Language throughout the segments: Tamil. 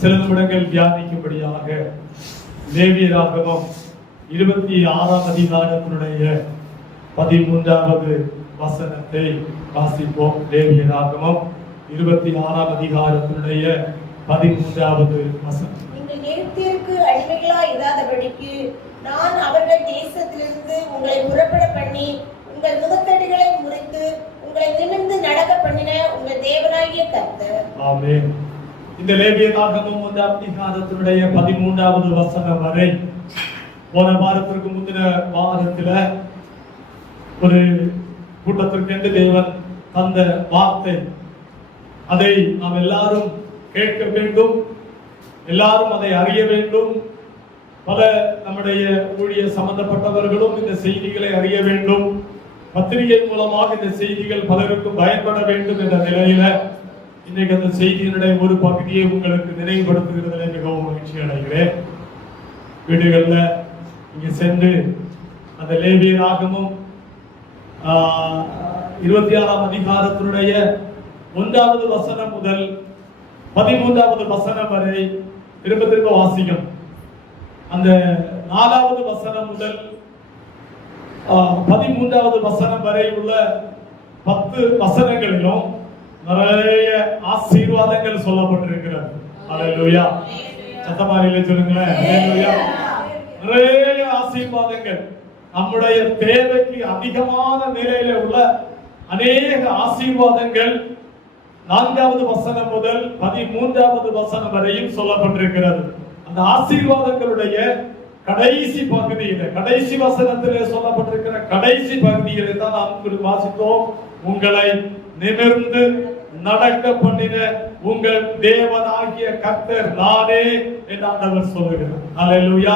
சில நிமிடங்கள் தியானிக்கும்படியாக லேவியராகமம் 26ஆம் அதிகாரத்தினுடைய 13வது வசனத்தை வாசிப்போம். லேவியராகமம் 26ஆம் அதிகாரத்தினுடைய 13வது வசனம். நீங்கள் எகிப்தியருக்கு அடிமைகளாய் இராதபடிக்கு நான் அவர்கள் தேசத்திலிருந்து உங்களை புறப்பட பண்ணி உங்கள் முகத்தடிகளை முறித்து உங்களை நிமிர்ந்து நடக்க பண்ணின உங்கள் தேவனாகிய கர்த்தர். ஆமென். இந்த லேவியராகமம் 1ஆம் அதிகாரத்தினுடைய 13வது வசனம் வரை போன வாரத்திற்கு முந்தின வாரத்துல ஒரு கூட்டத்திற்கு தேவன் தந்த வார்த்தை, அதை நாம் எல்லாரும் கேட்க வேண்டும், எல்லாரும் அதை அறிய வேண்டும். பல நம்முடைய ஊழிய சம்பந்தப்பட்டவர்களும் இந்த செய்திகளை அறிய வேண்டும். பத்திரிகை மூலமாக இந்த செய்திகள் பலருக்கும் பயன்பட வேண்டும் என்ற நிலையில இன்றைக்கு அந்த செய்தியினுடைய ஒரு பகுதியை உங்களுக்கு நினைவுபடுத்துகிறதுல மிகவும் மகிழ்ச்சி அடைகிறேன். வீடுகள்ல இங்க சென்று அந்த லேவியராகமம் 26ஆம் அதிகாரத்தினுடைய 1வது வசனம் முதல் 13வது வசனம் வரை திரும்ப வாசிக்கும். அந்த 4வது வசனம் முதல் 13வது வசனம் வரை உள்ள 10 வசனங்களிலும் நிறைய ஆசீர்வாதங்கள் சொல்லப்பட்டிருக்கிறது. அல்லேலூயா. சத்தமாரிலே சொல்லுங்களேன். அல்லேலூயா. நிறைய ஆசீர்வாதங்கள், நம்முடைய தேவைக்கு அதிகமான நிலையில உள்ள அநேக ஆசீர்வாதங்கள் 4வது வசனம் முதல் 13வது வசனம் வரையும் சொல்லப்பட்டிருக்கிறது. அந்த ஆசீர்வாதங்களுடைய கடைசி பகுதியில, கடைசி வசனத்திலே சொல்லப்பட்டிருக்கிற கடைசி பகுதியிலே தான் நாம் வாசித்தோம். உங்களை நிமிர்ந்து நடக்க பண்ணின உங்கள் தேவனாகிய கர்த்தர் நானே என்று ஆண்டவர் சொல்லுகிறார். அல்லேலூயா.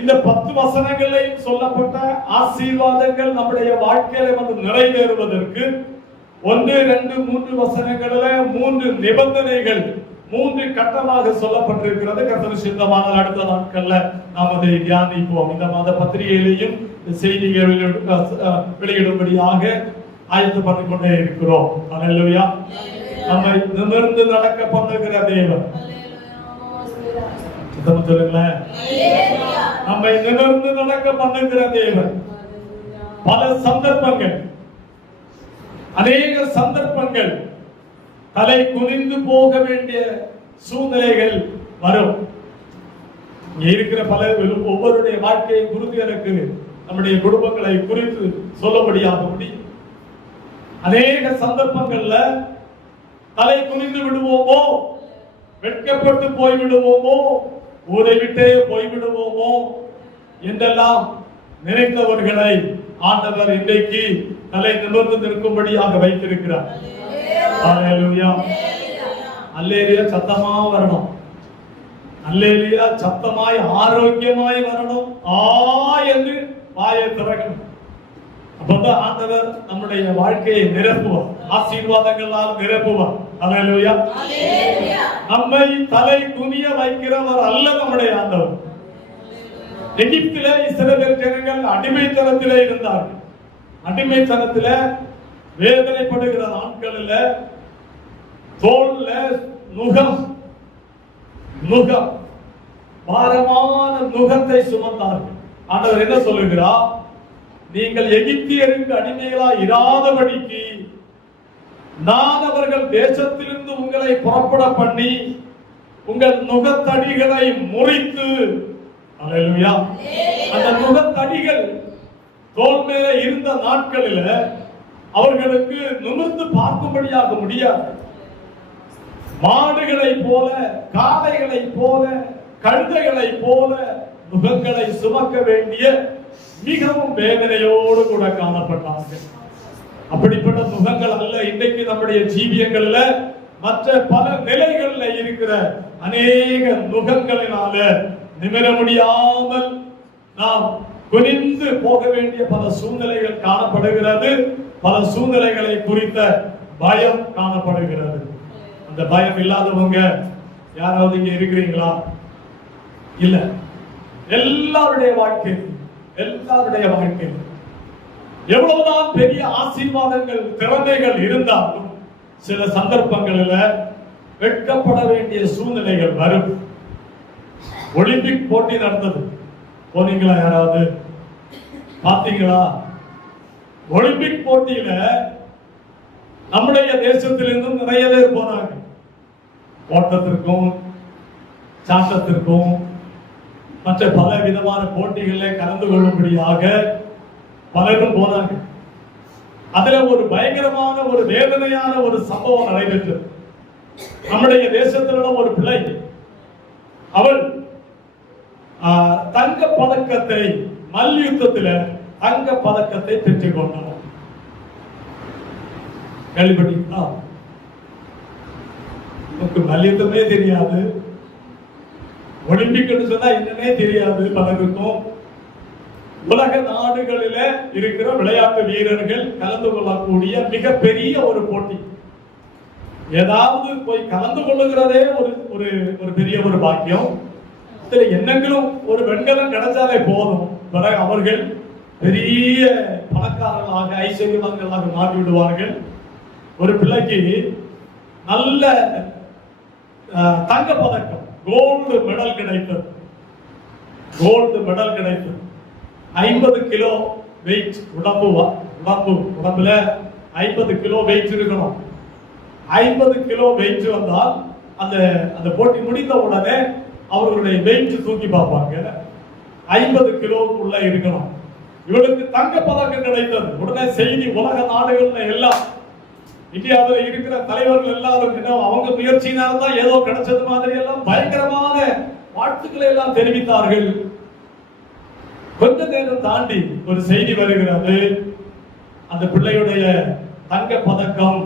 இந்த 10 வசனங்களில் சொல்லப்பட்ட ஆசீர்வாதங்கள் நம்முடைய வாழ்க்கையில வந்து நிறைவேறுவதற்கு 1, 2, 3 வசனங்களில 3 நிபந்தனைகள், 3 கட்டமாக சொல்லப்பட்டிருக்கிறது. கர்த்தர் சித்தமான அடுத்த நாட்கள்ல நாம் அதை தியானிப்போம். இந்த மாத பத்திரிகையிலையும் செய்திகள் வெளியிடும்படியாக ஆயத்து பண்ணிக் கொண்டே இருக்கிறோம். அல்லேலூயா. நம்மை நிமிர்ந்து நடக்க பண்ணுகிற தேவன். சொல்லுங்களேன். நம்மை நிமிர்ந்து நடக்க பண்ணுகிற தேவன். பல சந்தர்ப்பங்கள், அநேக சந்தர்ப்பங்கள் தலை குனிந்து போக வேண்டிய சூழ்நிலைகள் வரும். இங்க இருக்கிற பலர் ஒவ்வொருடைய வாழ்க்கையை குறித்து எனக்கு நம்முடைய குடும்பங்களை குறித்து சொல்லப்படியாக முடியும். அநேக சந்தர்ப்பங்கள்ல தலை குனிந்து விடுவோமோ, வெட்கப்பட்டு போய்விடுவோமோ, ஊரை விட்டே போய்விடுவோமோ என்றெல்லாம் நினைத்தவர்களை ஆண்டவர் இன்றைக்கு தலை நிமிர்ந்து நிற்கும்படியாக வைத்திருக்கிறார். அல்லேலூயா. அல்லேலூயா. சத்தமா வரணும். அல்லேலூயா. சத்தமாய் ஆரோக்கியமாய் வரணும். என்று வாயை திறக்கணும். அப்பதான் ஆண்டவர் நம்முடைய வாழ்க்கையை நிரப்புவார், ஆசீர்வாதங்களால் நிரப்புவார். அல்லேலூயா. நம்மை தலை குனிய வைக்கிறவர் அல்ல நம்முடைய ஆண்டவர். எகிப்திலே இஸ்ரவேல் ஜனங்கள் அடிமைத்தனத்திலே இருந்தார்கள். அடிமைத்தனத்திலே வேதனைப்படுகிற நாட்களில் தோல்ல நுகம் பாரமான நுகத்தை சுமந்தார்கள். ஆண்டவர் என்ன சொல்லுகிறார்? நீங்கள் எகிப்தியருக்கு அடிமைகளா இராதபடிக்கு நான் அவர்கள் தேசத்திலிருந்து உங்களை புறப்பட பண்ணி உங்கள் நுகத்தடிகளை முறித்து, அல்லேலூயா, அந்த நுகத்தடிகள் தோல் மேல இருந்த நாட்களில் அவர்களுக்கு நிமிர்ந்து பார்க்கும்படியாக முடியாது. மாடுகளை போல, காளைகளை போல, கழுதைகளை போல நுகங்களை சுமக்க வேண்டிய மிகவும் வேதனையோடு கூட காணப்பட்டார்கள். அப்படிப்பட்ட நுகங்கள் அல்ல இன்றைக்கு நம்முடைய ஜீவியங்கள்ல மற்ற பல நிலைகள்ல இருக்கிற அநேக நுகங்களினால நிமிர முடியாமல் நாம் குனிந்து போக வேண்டிய பல சூழ்நிலைகள் காணப்படுகிறது. பல சூழ்நிலைகளை குறித்த பயம் காணப்படுகிறது. அந்த பயம் இல்லாதவங்க யாராவது இங்க இருக்கிறீங்களா? இல்ல. எல்லாருடைய வாழ்க்கை எவ்வளவுதான் பெரிய ஆசீர்வாதங்கள், திறமைகள் இருந்தாலும் சில சந்தர்ப்பங்களில் வெட்கப்பட வேண்டிய சூழ்நிலைகள் வரும். ஒலிம்பிக் போட்டி நடந்தது, போனீங்களா? யாராவது பாத்தீங்களா? ஒலிம்பிக் போட்டியில நம்முடைய தேசத்திலிருந்தும் நிறைய பேர் போனாங்க. ஓட்டத்திற்கும் சாட்டத்திற்கும் மற்ற பல விதமான போட்டிகளில் கலந்து கொள்ளும்படியாக பலரும் போனாங்க. அதுல ஒரு பயங்கரமான ஒரு வேதனையான ஒரு சம்பவம் நடைபெற்றது. நம்முடைய தேசத்தில் உள்ள ஒரு பிள்ளை, அவள் தங்க பதக்கத்தை, மல்யுத்தத்தில் தங்க பதக்கத்தை பெற்றுக் கொண்டார். கேள்விப்பட்டீங்களா? உங்களுக்கு மல்யுத்தமே தெரியாது, ஒலிம்பிக் சொன்னா என்னன்னே தெரியாது பலருக்கும். உலக நாடுகளில இருக்கிற விளையாட்டு வீரர்கள் கலந்து கொள்ளக்கூடிய மிகப்பெரிய ஒரு போட்டி. ஏதாவது போய் கலந்து கொள்ளுகிறதே ஒரு ஒரு பெரிய ஒரு பாக்கியம். இதுல என்னங்களும் ஒரு வெண்கலம் கிடைச்சாலே போதும், அவர்கள் பெரிய பணக்காரர்களாக ஐஸ்வர்யவான்களாக மாற்றி விடுவார்கள். ஒரு பிள்ளைக்கு நல்ல தங்க பதக்கம், கோல்டு மெடல் கிடைத்தது. கோல்டு மெடல் கிடைத்தது. 50 கிலோ வெயிட், உடம்புல 50 கிலோ வெயிட் இருக்கணும். 50 கிலோ வெயிட் வந்தால் அந்த போட்டி முடிந்த உடனே அவர்களுடைய வெயிட் தூக்கி பார்ப்பாங்க. 50 கிலோக்குள்ள இருக்கணும். இவளுக்கு தங்க பதக்கம் கிடைத்தது. உடனே செய்தி உலக நாடுகள்ல எல்லாம், இந்தியாவில் இருக்கிற தலைவர்கள் எல்லாரும் அவங்க முயற்சியினால தான் ஏதோ கிடைச்சது மாதிரி எல்லாம் பயங்கரமான வாழ்த்துக்களை எல்லாம் தெரிவித்தார்கள். கொஞ்ச நேரம் தாண்டி ஒரு செய்தி வருகிறது, அந்த பிள்ளையுடைய தங்க பதக்கம்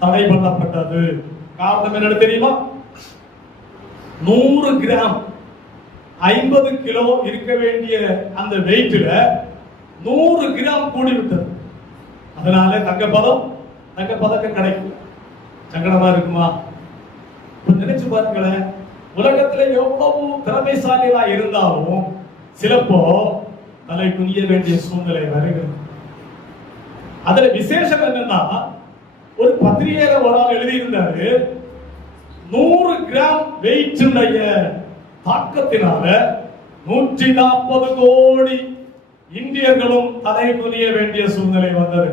தடை பண்ணப்பட்டது. காரணம் என்னன்னு தெரியுமா? 100 கிராம் 50 கிலோ இருக்க வேண்டிய அந்த வெயிட்ல 100 கிராம் கூடிவிட்டது. அதனால தங்க பதக்கம் கிடைக்கும். சங்கடமா இருக்குமா? நினைச்சு பாருங்களேன், உலகத்துல எவ்வளவு திறமைசாலிகளா இருந்தாலும் சிலப்போ தலை குனிய வேண்டிய சூழ்நிலை வருகிறது. அதுல விசேஷம் என்னன்னா, ஒரு பத்திரிகையில ஒரு ஆள் எழுதியிருந்தாரு, 100 கிராம் வெயிட் தாக்கத்தினால 140 கோடி இந்தியர்களும் தலை குனிய வேண்டிய சூழ்நிலை வந்தது.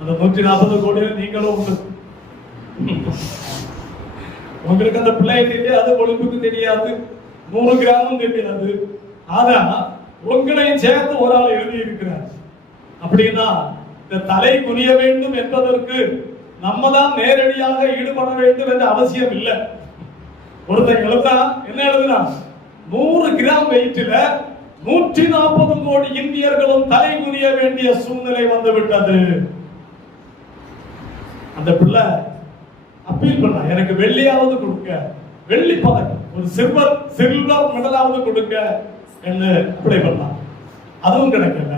அந்த 140 கோடியில் நீங்களும் உண்டு. உங்களுக்கு அந்த பிள்ளை தெரியாது, ஒழுங்குக்கு தெரியாது, 100 கிராமும் தெரியாது. ஆனா உங்களையும் சேர்த்து ஒரு ஆள் எழுதி இருக்கிறார். அப்படின்னா இந்த தலை குனிய வேண்டும் என்பதற்கு நம்ம தான் நேரடியாக ஈடுபட வேண்டும் என்ற அவசியம் இல்லை. ஒருத்தன் எழுதா என்ன எழுதுனா, 100 கிராம் வெயிட்ல 140 கோடி இந்தியர்களும் தலை குனிய வேண்டிய சூழ்நிலை வந்து விட்டது. அந்த பிள்ளை அப்பீல் பண்ண, எனக்கு வெள்ளியாவது கொடுக்க, வெள்ளி பதக்கம், ஒரு சில்வர் மெடலாவது கொடுக்க என்று அப்ளை பண்ணான். அதுவும் கிடைக்கல,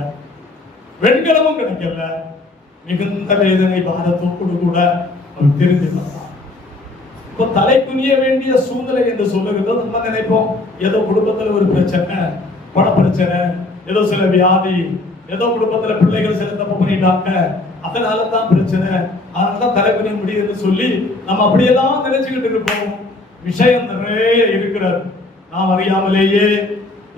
வெண்கலமும் கிடைக்கல. மிகுந்த வேதனை பாரத்தோடு கூட அவன் தெரிந்து பண்ணான். இப்போ தலை குனிய வேண்டிய சூழ்நிலை என்று சொல்லுகிறது. நம்ம நினைப்போம் ஏதோ குடும்பத்துல ஒரு பிரச்சனை, பண பிரச்சனை, ஏதோ சில வியாதி, ஏதோ குடும்பத்துல பிள்ளைகள் சில தப்பு பண்ணிட்டாங்க, அதனாலதான் பிரச்சனை, அதனாலதான் தலை குனிய முடியுதுன்னு சொல்லி நம்ம அப்படியெல்லாம் நினைச்சுக்கிட்டு இருப்போம். விஷயம் நிறைய இருக்கிறது. நாம் அறியாமலேயே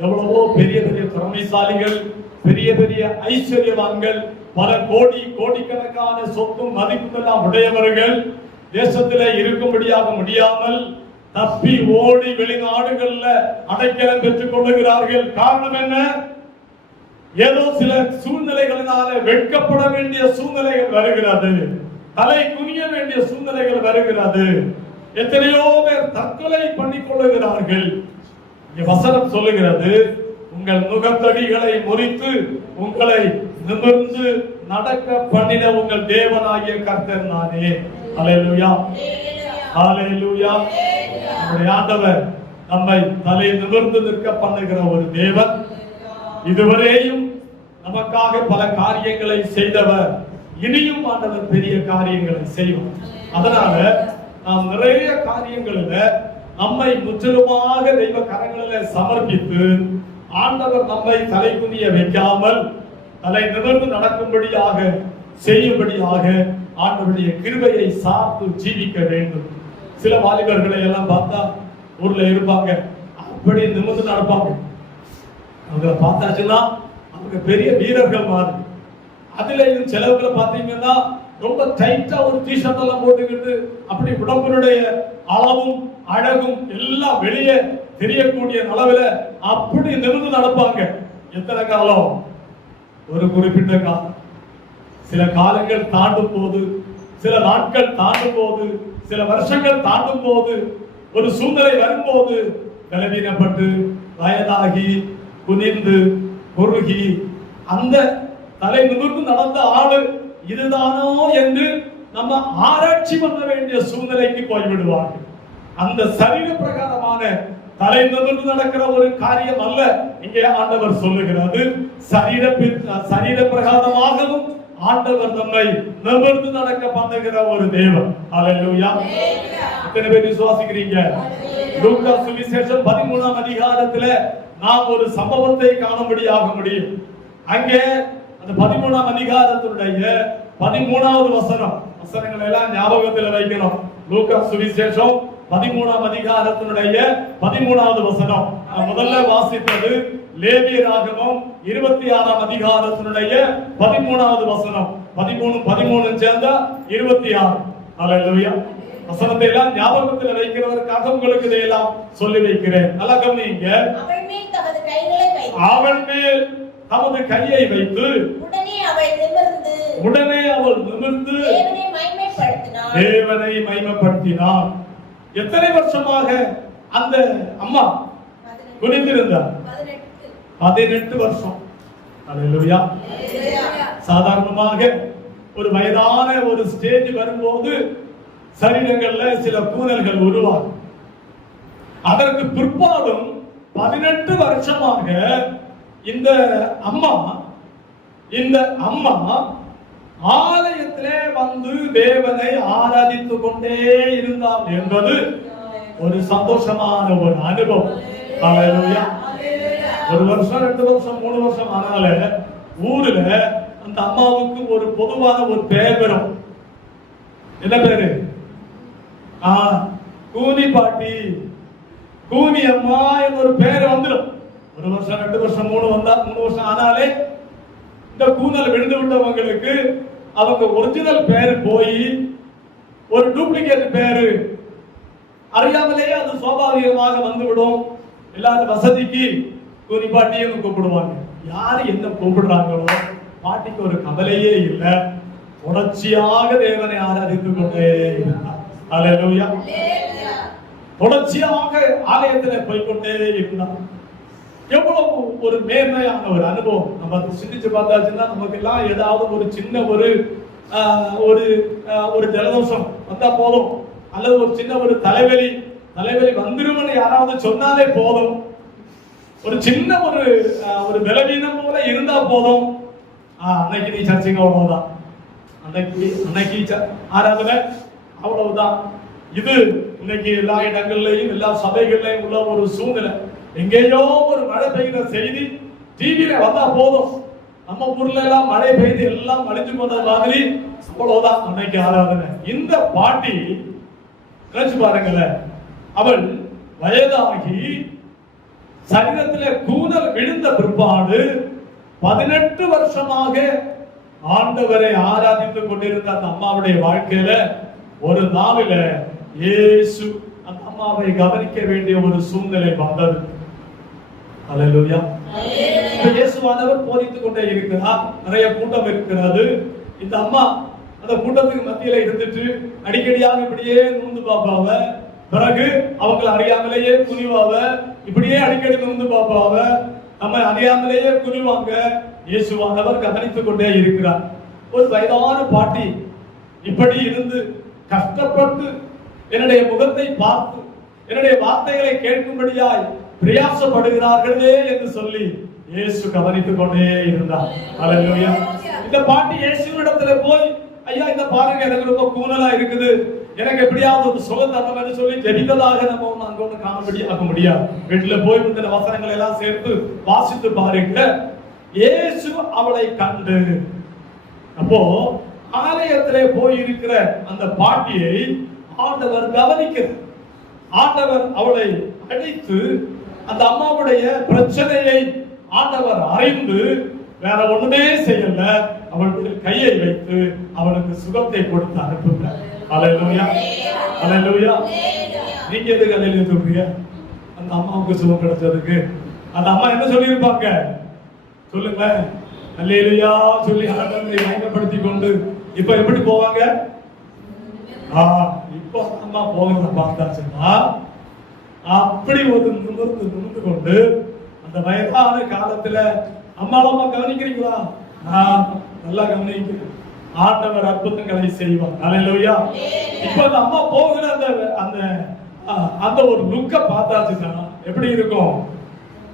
எவ்வளவோ பெரிய பெரிய திறமைசாலிகள், பெரிய பெரிய ஐஸ்வர்யவான்கள், பல கோடிக்கணக்கான சொத்தும் மதிப்பும் உடையவர்கள் தேசத்திலே இருக்கும்படியாக முடியாமல் தப்பி ஓடி வெளிநாடுகள்ல அடைக்கலம் பெற்றுக் கொள்ளுகிறார்கள். காரணம் என்ன? ஏதோ சில சூழ்நிலைகளினால வெட்கப்பட வேண்டிய சூழ்நிலைகள் வருகிறது, தலை குனிய வேண்டிய சூழ்நிலைகள் வருகிறது. எத்தனையோ பேர் தற்கொலை பண்ணிக் கொள்ளுகிறார்கள். வசனம் சொல்லுகிறது, உங்கள் நுகத்தடிகளை முறித்து உங்களை நிமிர்ந்து நடக்க பண்ணின உங்கள் தேவனாகிய கர்த்தர் நானே. ஹல்லேலூயா, ஹல்லேலூயா. நம்முடைய ஆண்டவர் நம்மை தலை நிமிர்ந்து நிற்க பண்ணுகிற ஒரு தேவன். இதுவரையும் நமக்காக பல காரியங்களை செய்தவர், இனியும் ஆண்டவர் பெரிய காரியங்களை செய்வார். அதனால நாம் நிறைய காரியங்களில நம்மை முற்றிலுமாக தெய்வ கரங்களில் சமர்ப்பித்து ஆண்டவர் நம்மை தலை குனிய வைக்காமல் தலை நிமிர்ந்து நடக்கும்படியாக செய்யும்படியாக ஆண்டவருடைய கிருபையை சார்ந்து ஜீவிக்க வேண்டும். சில வாலிபர்களை எல்லாம் பார்த்தா ஊர்ல இருப்பாங்க, அப்படி நிமிர்ந்து நடப்பாங்க. அவங்களை பார்த்தாச்சுன்னா அவங்க பெரிய வீரர்கள் மாதிரி. அதுலயும் சிலவங்களை பார்த்தீங்கன்னா ரொம்ப டைட்டா ஒரு டிஷர்ட் எல்லாம் போட்டுக்கிட்டு அப்படி உடம்புடைய அளவும் அழகும் எல்லாம் வெளியே தெரியக்கூடிய அளவுல அப்படி நிமிர்ந்து நடப்பாங்க. எத்தனை காலம்? ஒரு குறிப்பிட்ட காலம். சில காலங்கள் தாண்டும் போது, சில நாட்கள் தாண்டும் போது, சில வருஷங்கள் தாண்டும் போது, ஒரு சூழ்நிலை வரும்போது பலவீனப்பட்டு வயதாகி குனிந்து குறுகி அந்த தலை நிமிர்ந்து நடந்த ஆளு இதுதானோ என்று நம்ம ஆராய்ச்சி பண்ண வேண்டிய சூழ்நிலைக்கு போய்விடுவார்கள். அந்த சரீர பிரகாரமான தலை நிமிர்ந்து நடக்கிற ஒரு காரியம் அல்ல இங்கே ஆண்டவர் சொல்லுகிறது. சரீர பிரகாரமாகவும் ஆண்டவர் நம்மை நிமிர்ந்து நடக்க பண்ணுகிற ஒரு தேவன். அல்லேலூயா. எத்தனை பேர் விசுவாசிக்கிறீங்க? லூக்கா சுவிசேஷம் 13ஆம் அதிகாரத்துல நாம் ஒரு சம்பவத்தை காணும்படியாக முடியும். அங்கே அந்த 13ஆம் அதிகாரத்தினுடைய 13வது வசனங்களை எல்லாம் ஞாபகத்தில் வைக்கணும். லூக்கா சுவிசேஷம் 13ஆம் அதிகாரத்தினுடைய 13வது வசனம். முதல்ல வாசித்தது லேவியராகமம் 26ஆம் அதிகாரத்தினுடைய 13வது வசனம். 13 சேர்ந்தா 26. அல்லேலூயா. வசனத்தை எல்லாம் ஞாபகத்தில் வைக்கிறதற்காக உங்களுக்கு இதையெல்லாம் சொல்லி வைக்கிறேன். நல்லா கவனிங்க. அவள் மேல் தமது கையை வைத்து உடனே அவள் நிமிர்ந்து தேவனை மகிமைப்படுத்தினாள். எத்தனை வருஷமாக அந்த அம்மா குனிந்திருந்தார்? 18 வருஷம். அல்லேலூயா. சாதாரணமாக ஒரு வயதான ஒரு ஸ்டேஜ் வரும்போது சரீரங்கள்ல சில கூனல்கள் உருவாகும். அதற்கு பிற்பாடும் 18 வருஷமாக இந்த அம்மா ஆலயத்திலே வந்து தேவனை ஆராதித்துக் கொண்டே இருந்தார் என்பது ஒரு சந்தோஷமான ஒரு அனுபவம். அல்லேலூயா. 1 வருஷம் 2 வருஷம் 3 வருஷம் ஆனால ஊர்ல அந்த அம்மாவுக்கு ஒரு பொதுவான ஒரு பெயர் வரும். என்ன பேரு? கூனி பாட்டி, கூனி அம்மா என்ற ஒரு பெயர் வந்துடும். 1 வருஷம் 2 வருஷம் 3 வருஷம் ஆனாலே இந்த கூனல் விழுந்து விட்டவங்களுக்கு அவங்க ஒரிஜினல் பெயர் போய் ஒரு டூப்ளிகேட் பெயரு அறியாமலேயே அது சுவாபாவிகமாக வந்துவிடும். எல்லாரும் வசதிக்கு கூனி பாட்டியும் கூப்பிடுவாங்க. யாரு என்ன கூப்பிடுறாங்களோ பாட்டிக்கு ஒரு கவலையே இல்லை. தொடர்ச்சியாக தேவனை ஆராதித்துக் கொண்டே இருந்தார். அல்லேலூயா. தொடர்ச்சியாக ஆலயத்தில் போய்கொண்டே இருந்தார். எவ்வளவு ஒரு மேன்மையான ஒரு அனுபவம். நம்ம சிந்திச்சு பார்த்தாச்சுன்னா நமக்கு எல்லாம் ஏதாவது ஒரு சின்ன ஒரு ஜலதோஷம் வந்தா போதும், அல்லது ஒரு சின்ன ஒரு தலைவலி வந்துரும்னு யாராவது சொன்னாலே போதும், ஒரு சின்ன ஒரு பலவீனம் போல இருந்தா போதும், அன்னைக்கு நீ சர்ச்சைக்கு அவ்வளவுதான், அன்னைக்கு ஆராதனை அவ்வளவுதான். இது இன்னைக்கு எல்லா இடங்கள்லயும் எல்லா சபைகள்லயும் உள்ள ஒரு சூழ்நிலை. எங்கேயோ ஒரு மழை பெய்கிற செய்தி டிவியில வந்தா போதும், நம்ம ஊர்ல எல்லாம் மழை பெய்து எல்லாம் அழிஞ்சு போனது மாதிரி அவ்வளவுதான் அன்னைக்கு ஆராதனை. இந்த பாட்டி நினைச்சு பாருங்களேன், அவள் வயதாகி சரீரத்திலே கூனல் விழுந்த பிற்பாடு 18 வருஷமாக ஆண்டவரை ஆராதித்துக் கொண்டிருந்த அந்த அம்மாவுடைய வாழ்க்கையில ஒரு நாளில இயேசு அந்த அம்மாவை கவனிக்க வேண்டிய ஒரு சூழ்நிலை வந்தது. அல்லேலூயா. இயேசுவானவர் போதித்துக் கொண்டே இருக்கிறார். நிறைய கூட்டம் இருக்கிறது. இந்த அம்மா அந்த கூட்டத்துக்கு மத்தியில இருந்துட்டு அடிக்கடியாக இப்படியே நூந்து பாப்பாவ, பிறகு அவங்களை அறியாமலேயே குனிவாவ, இப்படியே அடிக்கடி நூந்து பாப்பாவ, நம்ம அறியாமலேயே குனிவாங்க. இயேசுவானவர் கவனித்துக் கொண்டே இருக்கிறார். ஒரு வயதான பாட்டி இப்படி இருந்து கஷ்டப்பட்டு என்னுடைய முகத்தை பார்த்து என்னுடைய வார்த்தைகளை கேட்கும்படியாய் பிரயாசப்படுகிறார்களே என்று சொல்லி இயேசு கவனித்துக் கொண்டே இருந்தார். அல்லேலூயா. இந்த பாட்டி இயேசுவிடத்துல போய், ஐயா இந்த பாருங்க எனக்கு ரொம்ப கூனலா இருக்குது, எனக்கு எப்படியாவது ஒரு சுகம் தரணும்னு சொல்லி ஜெபித்ததாக நம்ம அங்க ஒண்ணு காணபடியாக முடியாது. வீட்டுல போய் இந்த வசனங்களை எல்லாம் சேர்த்து வாசித்து பாருங்க. இயேசு அவளை கண்டு, அப்போ ஆலயத்திலே போய் இருக்கிற அந்த பாட்டியை ஆண்டவர் கவனிக்கிறார். ஆண்டவர் அவளை அழைத்து அந்த அம்மாவுடைய பிரச்சனையை ஆண்டவர் அறிந்து வேற ஒண்ணுமே செய்யல, அவளுடைய கையை வைத்து அவளுக்கு சுகத்தை கொடுத்து அனுப்புகிறார். அல்லேலூயா, அல்லேலூயா. நீங்க எதுக்கு அல்லேலூயா சொல்றீங்க? அந்த அம்மாவுக்கு சுகம் கிடைச்சதுக்கு அந்த அம்மா என்ன சொல்லியிருப்பாங்க சொல்லுங்க? அல்லேலூயா சொல்லி ஆண்டவரை மகிமைப்படுத்தி கொண்டு இப்ப எப்படி போவாங்க? இப்போ அம்மா போகிறத பார்த்தாச்சுன்னா அப்படி ஒரு நிமிர்ந்து கொண்டு அந்த வயதான காலத்துல அம்மா கவனிக்கிறீங்களா? நல்லா கவனிக்கிறேன். ஆண்டவர் அற்புதங்களை செய்வார். அல்லேலூயா. இப்ப அந்த அம்மா போகிற அந்த அந்த ஒரு லுக்க பார்த்தாச்சுன்னா எப்படி இருக்கும்?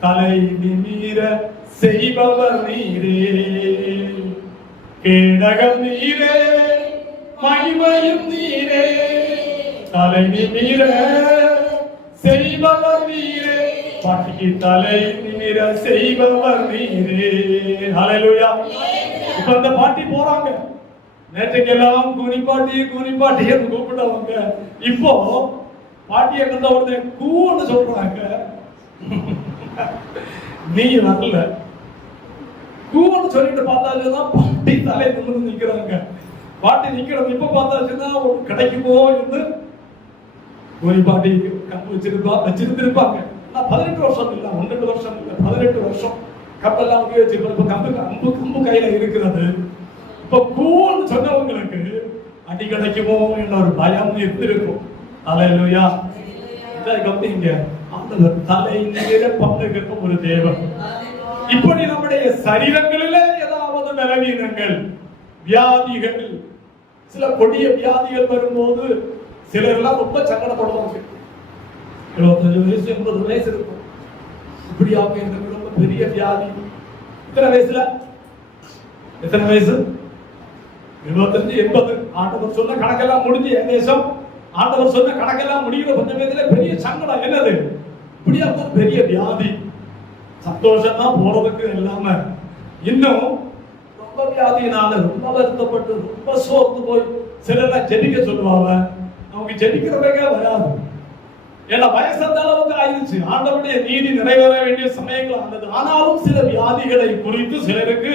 தலை நிமிர செய்பவர் நீரே, கேடகம் நீரே, மகிமையும் நீரே, தலை நிமிர செய்பவர் நீரே, பாட்டிக்கு தலை நிமிர செய்பவர் நீரே. அல்லேலூயா. இப்ப அந்த பாட்டி போறாங்க. நேற்றைக்கெல்லாம் குனிப்பாட்டி என்று கூப்பிட்டவங்க இப்போ பாட்டியை கண்ட உடனே கூன்னு சொல்றாங்க. நீ வரல கூன்னு சொல்லிட்டு பார்த்தாச்சுன்னா பாட்டி தலை நிமிர்ந்து நிக்கிறாங்க. பாட்டி நிக்கிறது இப்ப பார்த்தாச்சுன்னா ஒரு கிடைக்குமோ என்று குனிப்பாட்டி கம்பு வச்சிருந்திருப்பாங்க. 18 வருஷம் இல்ல, 12 வருஷம் இல்ல, 18 வருஷம் கப்பெல்லாம் வாங்கி வச்சிருப்பாங்க. கம்பு கையில இருக்கிறது. இப்ப கூன்னு சொன்னவங்களுக்கு அடி கிடைக்குமோ என்ற ஒரு பயம் இருந்திருக்கும். அல்லேலூயா. கவனிங்க, ஆண்டவர் தலை நிமிர பண்ணுகிற ஒரு தேவன். இப்படி நம்முடைய சரீரங்களிலே ஏதாவது பலவீனங்கள், வியாதிகள், சில கொடிய வியாதிகள் வரும்போது சிலர் எல்லாம் ரொம்ப சங்கடப்படுவாங்க. 75 வயசு 80 வயசு இருக்கும். இப்படியாக எனக்கு ரொம்ப பெரிய வியாதி. எத்தனை வயசுல? எத்தனை வயசு? 75 80. ஆண்டவர் சொன்ன கணக்கெல்லாம் முடிஞ்சு ஏதேசம் ஆண்டவர் சொன்ன கணக்கெல்லாம் முடிகிற கொஞ்சம் பேர்ல பெரிய சங்கடம். என்னது? இப்படியா பெரிய வியாதி. சந்தோஷம் தான் போறதுக்கு இல்லாம இன்னும் ரொம்ப வியாதியினால ரொம்ப வருத்தப்பட்டு ரொம்ப சோர்ந்து போய் சிலர் ஜெபிக்க சொல்லுவாங்க. அவங்க ஜெபிக்கிறவங்க வராது. ஏன்னா வயசு அந்த அளவுக்கு ஆயிடுச்சு. ஆண்டவருடைய நீதி நிறைவேற வேண்டிய சமயங்கள் ஆனது. ஆனாலும் சில வியாதிகளை குறித்து சிலருக்கு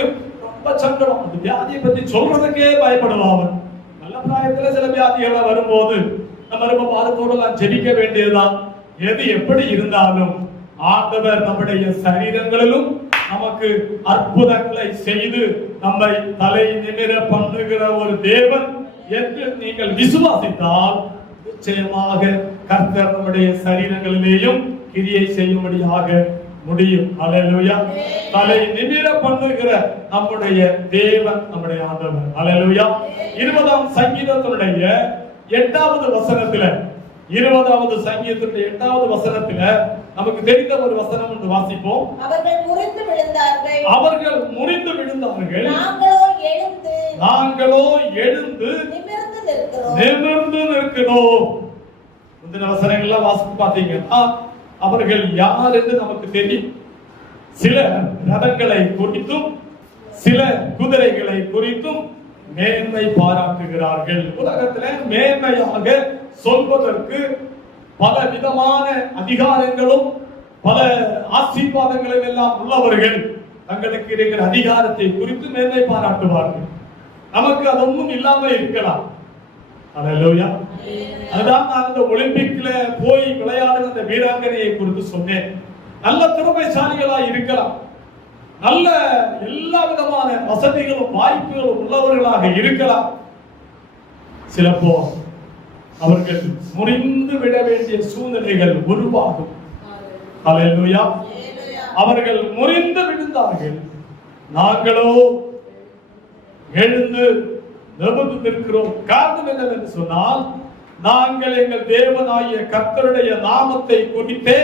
ரொம்ப சங்கடம். அந்த வியாதியை பத்தி சொல்றதுக்கே பயப்படுவாங்க. நல்ல பிராயத்துல சில வியாதிகள் வரும்போது நம்ம ரொம்ப பாரத்தோடு ஜெபிக்க வேண்டியதுதான். எது எப்படி இருந்தாலும் ஆண்டவர் நம்முடைய சரீரங்களிலும் நமக்கு அற்புதங்களை செய்து நம்மை தலை நிமிர பண்ணுகிற ஒரு தேவன் என்று நீங்கள் விசுவாசித்தால் நிச்சயமாக கர்த்தர் நம்முடைய சரீரங்களிலேயும் கிரியை செய்யும்படியாக முடியும். அல்லேலூயா. தலை நிமிர பண்ணுகிற நம்முடைய தேவன் நம்முடைய ஆண்டவர். அல்லேலூயா. 20ஆம் சங்கீதத்தினுடைய 8வது வசனத்துல 20வது சங்கீதத்தினுடைய 8வது வசனத்துல நமக்கு தெரிந்த ஒரு வசனம் என்று வாசிப்போம். அவர்கள் முறிந்து விழுந்தார்கள், நாங்களோ எழுந்து நிமிர்ந்து நிற்கிறோம். முந்தின வசனங்கள்லாம் வாசித்து பார்த்தீங்கன்னா அவர்கள் யார் என்று நமக்கு தெரியும். சில ரதங்களை குறித்தும் சில குதிரைகளை குறித்தும் மேன்மை பாராட்டுகிறார்கள். உலகத்திலே மேன்மையாக சொல்வதற்கு பல விதமான அதிகாரங்களும் பல ஆசீர்வாதங்களும் எல்லாம் உள்ளவர்கள் தங்களுக்கு இருக்கிற அதிகாரத்தை குறித்து மேன்மை பாராட்டுவார்கள். நமக்கு அது ஒன்றும் இல்லாம இருக்கலாம். அல்லேலூயா. அதுதான் நான் இந்த ஒலிம்பிக்ல போய் விளையாடுற அந்த வீராங்கனையை குறித்து சொன்னேன். நல்ல திறமைசாலிகளா இருக்கலாம், நல்ல எல்லா விதமான வசதிகளும் வாய்ப்புகளும் உள்ளவர்களாக இருக்கலாம். சிலப்போ அவர்கள் முறிந்து விட வேண்டிய சூழ்நிலைகள் உருவாகும். அல்லேலூயா. அவர்கள் முறிந்து விழுந்தார்கள், நாங்களோ எழுந்து நிமிர்ந்து நிற்கிறோம். காரணம் என்னவென்று சொன்னால் நாங்கள் எங்கள் தேவனாகிய கர்த்தருடைய நாமத்தை குறித்தே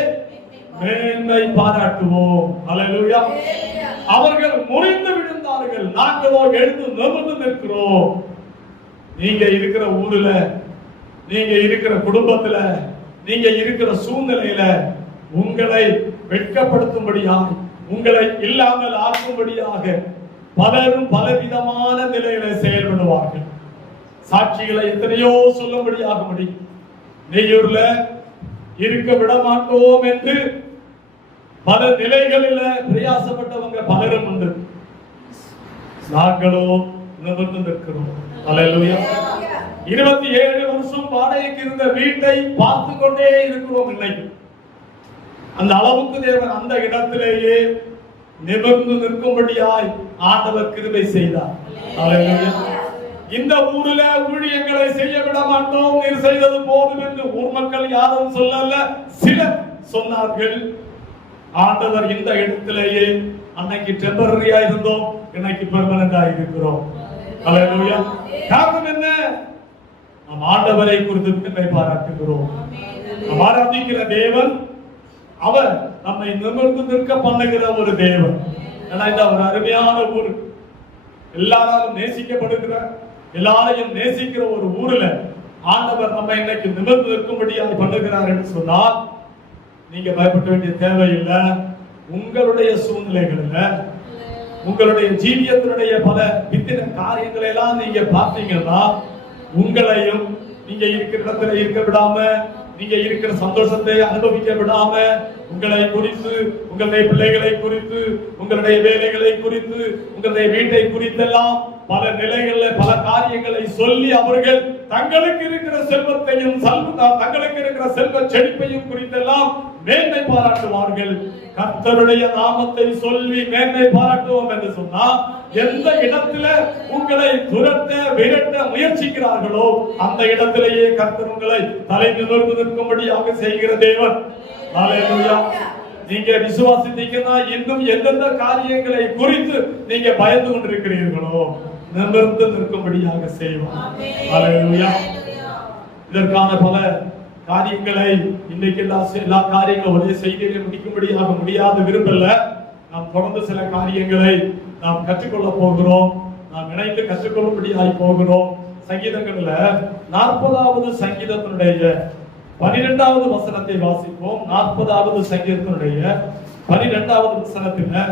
மேன்மை பாராட்டுவோம். அல்லேலூயா. அவர்கள் முறிந்து விழுந்தார்கள், நாங்களோ எழுந்து நிமிர்ந்து நிற்கிறோம். நீங்க இருக்கிற ஊர்ல, நீங்க இருக்கிற குடும்பத்துல, நீங்க இருக்கிற சூழ்நிலையில உங்களை வெட்கப்படுத்தும்படியாக, உங்களை இல்லாமல் ஆக்கும்படியாக பலரும் பலவிதமான நிலையில செயல்படுவார்கள். சாட்சிகளை எத்தனையோ சொல்லும்படியாக முடியும். நெய்யூர்ல இருக்க விட மாட்டோம் என்று பல நிலைகளில பிரயாசப்பட்டவங்க பலரும் உண்டு. நாங்களோ நிமிர்ந்து நிற்கிறோம். அல்லேலூயா. 27 வருஷம் வாடகைக்கு இருந்த வீட்டை பார்த்து கொண்டே இருக்கிறோம். இன்னைக்கு அந்த அளவுக்கு தேவன் அந்த இடத்திலேயே நிமிர்ந்து நிற்கும்படியாய் ஆண்டவர் கிருபை செய்தார். அல்லேலூயா. இந்த ஊரில் ஊழியங்களை செய்ய விட மாட்டோம், நீர் செய்தது போதும் என்று ஊர் மக்கள் யாரும் சொல்லல, சிலர் சொன்னார்கள். ஆண்டவர் இந்த இடத்திலேயே அன்னைக்கு டெம்பரரியா இருந்தோம், இன்னைக்கு பெர்மனண்டா இருக்கிறோம். அல்லேலூயா. காரணம் என்ன? நாம் ஆண்டவரை குறித்து பெருமை பாராட்டுகிறோம். நாம் ஆராதிக்கிற தேவன் அவர் நம்மை நிமிர்ந்து நிற்க பண்ணுகிற ஒரு தேவன். இந்த ஒரு அருமையான ஊர், எல்லாராலும் நேசிக்கப்படுகிற, எல்லாரையும் நேசிக்கிற ஒரு ஊர்ல ஆண்டவர் நம்ம இன்னைக்கு நிமிர்ந்து நிற்கும்படியாக பண்ணுகிறார் என்று சொன்னால் நீங்க பயப்பட வேண்டிய தேவையில்லை. உங்களுடைய சூழ்நிலைகள்ல, உங்களுடைய ஜீவியத்தினுடைய பல வித்தின காரியங்களை எல்லாம் நீங்க பார்த்தீங்கன்னா உங்களையும் நீங்க இருக்கிற இடத்துல இருக்க விடாம, நீங்க இருக்கிற சந்தோஷத்தை அனுபவிக்க விடாம, உங்களை குறித்து, உங்களுடைய பிள்ளைகளை குறித்து, உங்களுடைய வேலைகளை குறித்து, உங்களுடைய வீட்டை குறித்தெல்லாம் பல நிலைகள்ல பல காரியங்களை சொல்லி அவர்கள் தங்களுக்கு இருக்கிற செல்வத்தையும் தங்களுக்கு இருக்கிற செல்வ செழிப்பையும் குறித்தெல்லாம் மேன்மை பாராட்டுவார்கள். கர்த்தருடைய நாமத்தை சொல்லி மேன்மை பாராட்டுவோம் என்று சொன்னா எந்த இடத்துல உங்களை துரத்த விரட்ட முயற்சிக்கிறார்களோ அந்த இடத்திலேயே கர்த்தர் உங்களை தலை நிமிர்ந்து நிற்கும்படியாக செய்கிற தேவன். அல்லேலூயா. நீங்க விசுவாசித்தீங்கன்னா இன்னும் எந்தெந்த காரியங்களை குறித்து நீங்க பயந்து கொண்டிருக்கிறீர்களோ நிமிர்ந்து நிற்கும்படியாக செய்வோம். அல்லேலூயா. இதற்கான பல காரியங்களை இன்னைக்கு எல்லா காரியங்களும் ஒரே செய்தியை முடிக்கும்படியாக முடியாத விரும்பல. நாம் தொடர்ந்து சில காரியங்களை நாம் கற்றுக்கொள்ள போகிறோம், நாம் இணைந்து கற்றுக்கொள்ளும்படியாய் போகிறோம். சங்கீதங்கள்ல 40வது சங்கீதத்தினுடைய 12வது வசனத்தை வாசிப்போம். 40வது சங்கீதத்தினுடைய 12வது வசனத்துல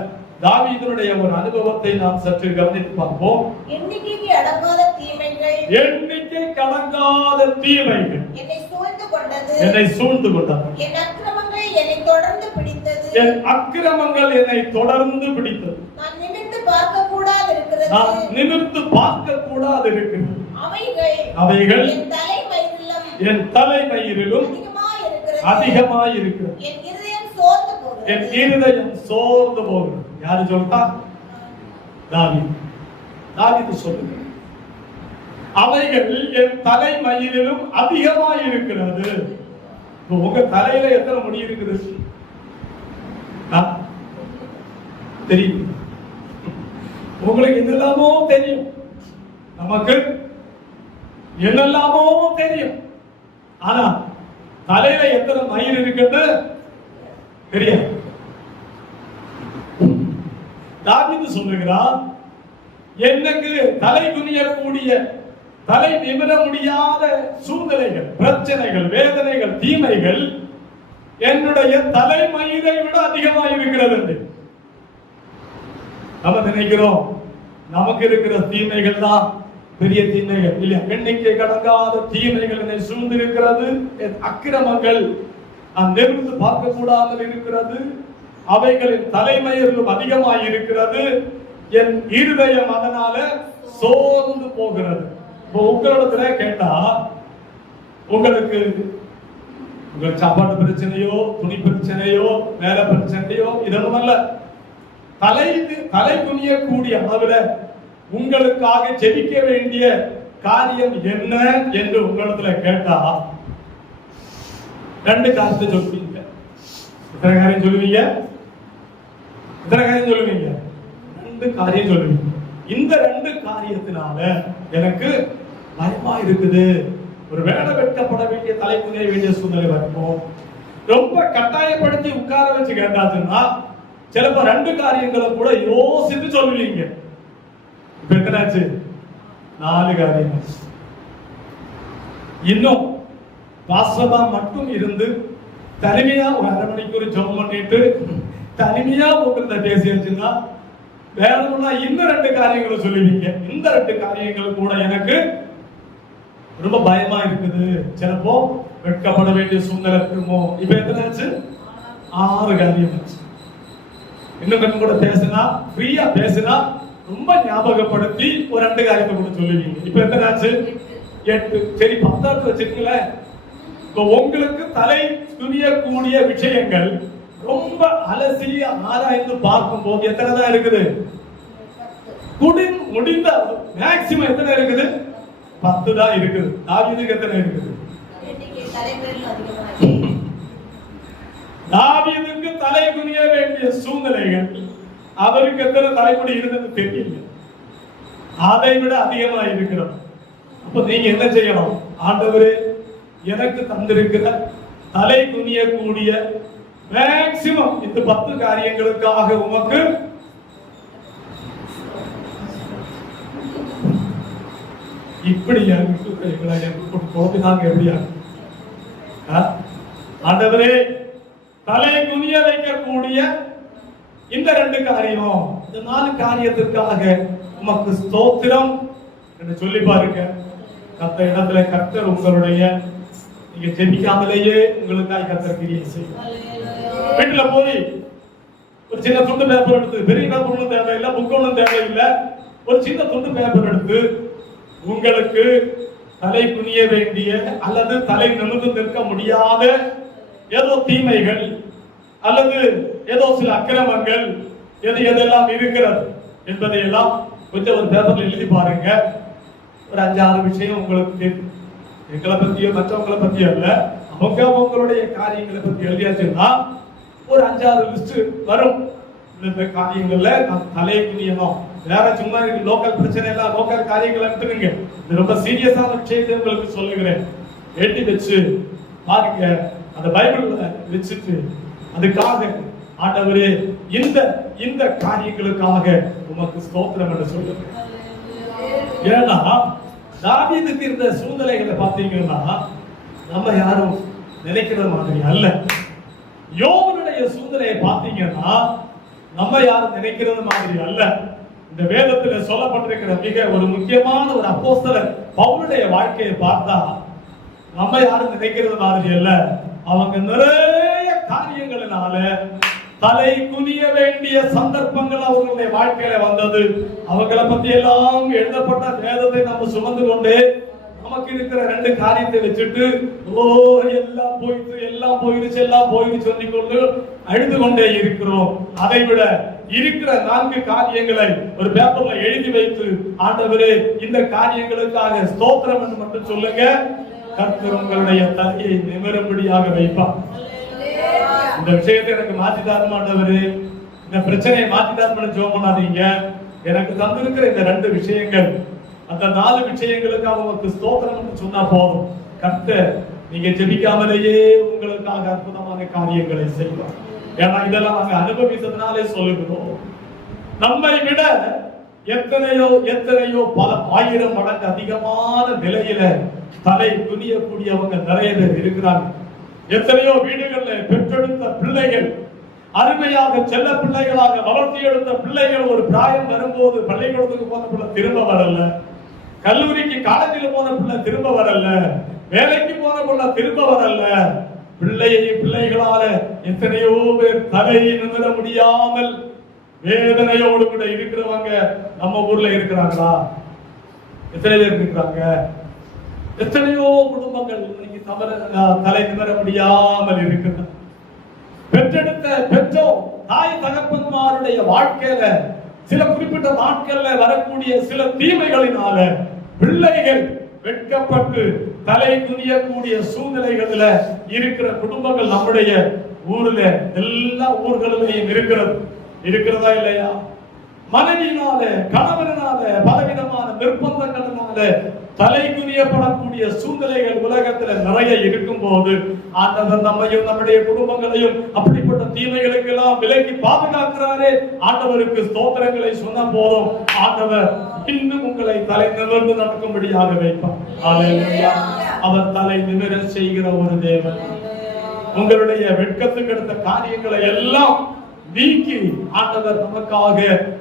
தாவீதுடைய ஒரு அனுபவத்தை நாம் சற்று கவனித்து பார்ப்போம். எண்ணிக்கைக்கு அடங்காத தீமைகள், எண்ணிக்கைக்கு அடங்காத தீமைகள் என்னை சூழ்ந்து கொண்டது, என்னை சூழ்ந்து கொண்டது. என் அக்கிரமங்கள் என்னை தொடர்ந்து பிடித்தது, என் அக்கிரமங்கள் என்னை தொடர்ந்து பிடித்தது. நான் நிமிர்ந்து பார்க்க கூடாது இருக்கிறது, நான் நிமிர்ந்து பார்க்க கூடாது இருக்கிறது. அவைகள் என் தலைமயிரிலும் அதிகமாய் இருக்கிறது. என் இருதயம் சோர்ந்து போகிறது. என் இருதயம் சோர்ந்து போகிறது. யாரு சொல்றா? தாவீது சொல்லுங்க. அவைகள் என் தலைமயிரிலும் அதிகமாய் இருக்கிறது. உங்க தலையில எத்தனை முடி இருக்குது தெரியும்? உங்களுக்கு என்னெல்லாமோ தெரியும், நமக்கு என்னெல்லாமோ தெரியும். ஆனா தலையில எத்தனை மயிர் இருக்குன்னு தெரியாது. தாவீது சொல்லுகிறார், எனக்கு தலை குனியக்கூடிய, தலை நிமிர முடியாத சூழ்நிலைகள், பிரச்சனைகள், வேதனைகள், தீமைகள் என்னுடைய தலைமயிரை விட அதிகமாக இருக்கிறது. நம்ம நினைக்கிறோம் நமக்கு இருக்கிற தீமைகள் தான் பெரிய தீமைகள் இல்லையா? எண்ணிக்கை கடங்காத தீமைகள் என்னை சூழ்ந்திருக்கிறது. என் அக்கிரமங்கள் நான் நிமிர்ந்து பார்க்க கூடாமல் இருக்கிறது. அவைகளின் தலைமயிரிலும் அதிகமாக இருக்கிறது. என் இருதயம் அதனால சோர்ந்து போகிறது. உங்களிடத்துல கேட்டா உங்களுக்கு சாப்பாட்டு பிரச்சனையோ, துணி பிரச்சனையோ, வேலை பிரச்சனையோ இதெல்லாம் அல்ல. தலை குனியக்கூடிய அளவுல உங்களுக்காக ஜெபிக்க வேண்டிய காரியம் என்ன என்று உங்களிடத்துல கேட்டா ரெண்டு காரியத்தை சொல்லுவீங்க. எத்தனை காரியம் சொல்லுவீங்க? ரெண்டு காரியம் சொல்லுவீங்க. இந்த ரெண்டு காரியத்தினால எனக்கு பயமா இருக்குது. ஒரு வேலை வெட்டப்பட வேண்டிய, தலை குனிய வேண்டிய சூழ்நிலை வரணும். ரொம்ப கட்டாயப்படுத்தி உட்கார வச்சு கேட்டாச்சுன்னா சிலப்ப ரெண்டு காரியங்களை கூட யோசித்து சொல்லுவீங்க. இப்ப எத்தனாச்சு? 4 காரியங்கள். இன்னும் பாஸ்டரா மட்டும் இருந்து தனிமையா ஒரு அரை மணிக்கூர் ஜெபம் பண்ணிட்டு தனிமையா உங்கள்கிட்ட பேசியாச்சுன்னா வேணும்னா இன்னும் 2 காரியங்களை சொல்லுவீங்க. இந்த 2 காரியங்கள் கூட எனக்கு ரொம்ப பயமா இருக்குது. சிலப்போ வெட்கப்பட வேண்டிய சூழ்நிலை இருக்குமோ? இப்ப எத்தனை ஆச்சு? 6 காரியம் ஆச்சு. இன்னும் கொஞ்சம் கூட பேசினா, ஃப்ரீயா பேசினா ரொம்ப ஞாபகப்படுத்தி ஒரு 2 காரியத்தை கூட சொல்லுவீங்க. இப்ப எத்தனை ஆச்சு? 8. சரி, 10 வச்சிருக்கீங்களே. இப்ப உங்களுக்கு தலை துணியக்கூடிய விஷயங்கள் ரொம்ப அலசி ஆராய்ந்து பார்க்கும் போது எத்தனை தான் இருக்குது? முடிந்த மேக்சிமம் எத்தனை இருக்குது? 10 தான் இருக்குது. தாவீதுக்கு எத்தனை இருக்குது? தாவீதுக்கு தலை குனிய வேண்டிய சூழ்நிலைகள் அவருக்கு எத்தனை தலைமுடி இருந்தது தெரியல. அதை விட அதிகமா இருக்கிறது. அப்ப நீங்க என்ன செய்யணும்? ஆண்டவரே, எனக்கு தந்திருக்கிற தலை குனியக்கூடிய மேக்சிமம் இந்த 10 காரியங்களுக்காக உமக்கு இப்படி எப்படியா? ஆண்டவரே, தலை குனிய வைக்கக்கூடிய இந்த 2 காரியம், இந்த 4 காரியத்திற்காக உமக்கு ஸ்தோத்திரம் என்று சொல்லி பாருங்க. கத்த இடத்துல கர்த்தர் உங்களுடைய நீங்க ஜெபிக்காமலேயே உங்களுக்காக கர்த்தர் கிரியை செய்வார். வீட்டுல போய் ஒரு சின்ன துண்டு பேப்பர் எடுத்து, பெரிய பேப்பர் ஒன்றும் தேவையில்லை, புக் ஒன்றும் தேவையில்லை, ஒரு சின்ன துண்டு பேப்பர் எடுத்து உங்களுக்கு தலை குனிய வேண்டிய அல்லது தலை நிமிர்ந்து நிற்க முடியாத ஏதோ தீமைகள் அல்லது ஏதோ சில அக்கிரமங்கள் எதெல்லாம் இருக்கிறது என்பதை எல்லாம் கொஞ்சம் ஒரு பேப்பர்ல எழுதி பாருங்க. ஒரு 5-6 விஷயம் உங்களுக்கு எங்களை பத்தியோ மற்றவங்களை பத்தியோ இல்ல, அவங்களுடைய காரியங்களை பத்தி எழுதியாச்சுன்னா ஒரு 5-6 லிஸ்ட் வரும். இந்த காரியங்கள்ல நான் தலையை குனியணும். வேற சும்மா லோக்கல் பிரச்சனை எல்லாம் லோக்கல் காரியங்களை எடுத்துருங்க. இது ரொம்ப சீரியஸான விஷயத்தை உங்களுக்கு சொல்லுகிறேன். எழுதி வச்சு பாருங்க, அந்த பைபிள்ல வச்சுட்டு அதுக்காக ஆண்டவரே இந்த காரியங்களுக்காக உமக்கு ஸ்தோத்திரம் என்று சொல்லுங்க. ஏன்னா தாவீதுக்கு இருந்த சூழ்நிலைகளை பார்த்தீங்கன்னா நம்ம யாரும் நினைக்கிற மாதிரி அல்ல. யோபனுடைய சூழ்நிலையை பார்த்தீங்கன்னா நம்ம யாரும் நினைக்கிறது மாதிரி அல்ல. இந்த வேதத்துல சொல்லப்பட்டிருக்கிற மிக ஒரு முக்கியமான ஒரு அப்போஸ்தலர் பவுலுடைய வாழ்க்கையை பார்த்தா நம்ம யாரும் நினைக்கிறது மாதிரி அல்ல. அவங்க நிறைய காரியங்களினால தலை குனிய வேண்டிய சந்தர்ப்பங்கள் அவர்களுடைய வாழ்க்கையில வந்தது. அவங்களை பத்தி எல்லாம் எழுதப்பட்ட வேதத்தை நம்ம சுமந்து கொண்டு நமக்கு இருக்கிற 2 காரியத்தை வச்சுட்டு எல்லாம் போயிடுச்சு சொல்லிக் கொண்டு அழுது கொண்டே இருக்கிறோம். அதை விட இருக்கிற 4 காரியங்களை ஒரு பேப்பர்ல எழுதி வைத்து ஆண்டவரே இந்த காரியங்களுக்காக ஸ்தோத்திரம் என்று மட்டும் சொல்லுங்க. கர்த்தர் உங்களுடைய தலையை நிமிரும்படியாக வைப்பார். இந்த விஷயத்தை எனக்கு மாற்றிதார் ஆண்டவரே, இந்த பிரச்சனையை மாற்றிதார் ஜெபம் பண்ணாதீங்க. எனக்கு தந்திருக்கிற இந்த 2 விஷயங்கள், அந்த 4 விஷயங்களுக்காக உங்களுக்கு ஸ்தோத்திரம் என்று சொன்னா போதும். கர்த்தர் நீங்க ஜெபிக்காமலேயே உங்களுக்காக அற்புதமான காரியங்களை செய்வார். ஏன்னா இதெல்லாம் நாங்க அனுபவித்ததுனாலே சொல்லுகிறோம். நம்மை விட எத்தனையோ பல 1000 மடங்கு அதிகமான நிலையில தலை குனியக்கூடியவங்க நிறைய பேர் இருக்கிறாங்க. எத்தனையோ வீடுகள்ல பெற்றெடுத்த பிள்ளைகள், அருமையாக செல்ல பிள்ளைகளாக வளர்த்தி எடுத்த பிள்ளைகள் ஒரு பிராயம் வரும்போது பள்ளிக்கூடத்துக்கு போன பிள்ளை திரும்ப வரல, கல்லூரிக்கு காலேஜில் போன பிள்ளை திரும்ப வரல, வேலைக்கு போன பிள்ளை திரும்ப வரல. பிள்ளைகளால எத்தனையோ பேர் தலையை நிமிர முடியாமல் வேதனையோடு கூட இருக்கிறவங்க நம்ம ஊர்ல இருக்கிறாங்களா? எத்தனை பேர் இருக்கிறாங்க? எத்தனையோ குடும்பங்கள் இன்னைக்கு தலை நிமிர முடியாமல் இருக்கிறது. பெற்றெடுத்த பெற்றோர் தாய் தகப்பன்மாருடைய வாழ்க்கையில சில குறிப்பிட்ட நாட்கள்ல வரக்கூடிய சில தீமைகளினால பிள்ளைகள் வெட்கப்பட்டு தலை குனியக்கூடிய சூழ்நிலைகள்ல இருக்கிற குடும்பங்கள் நம்முடைய ஊர்ல எல்லா ஊர்களிலேயும் இருக்கிறதா இல்லையா? மனைவியினால கணவனால பலவிதமான நிர்பந்தங்களினால தலை குனியப்படக்கூடிய சூழ்நிலைகள் உலகத்துல நிறைய இருக்கும் போது ஆண்டவர் நம்மையும் நம்முடைய குடும்பங்களையும் அப்படிப்பட்ட தீமைகளுக்கு எல்லாம் விலக்கி பாதுகாக்கிறாரே. ஆண்டவருக்கு ஸ்தோத்திரங்களை சொன்ன போதும் ஆண்டவர் இன்னும் உங்களை தலை நிமிர்ந்து நடக்கும்படியாக வைப்பார். அவர் தலை நிமிர செய்கிற ஒரு தேவன். உங்களுடைய வெட்கத்துக்கு எடுத்த காரியங்களை எல்லாம் நீக்கி ஆண்டவர் நமக்காக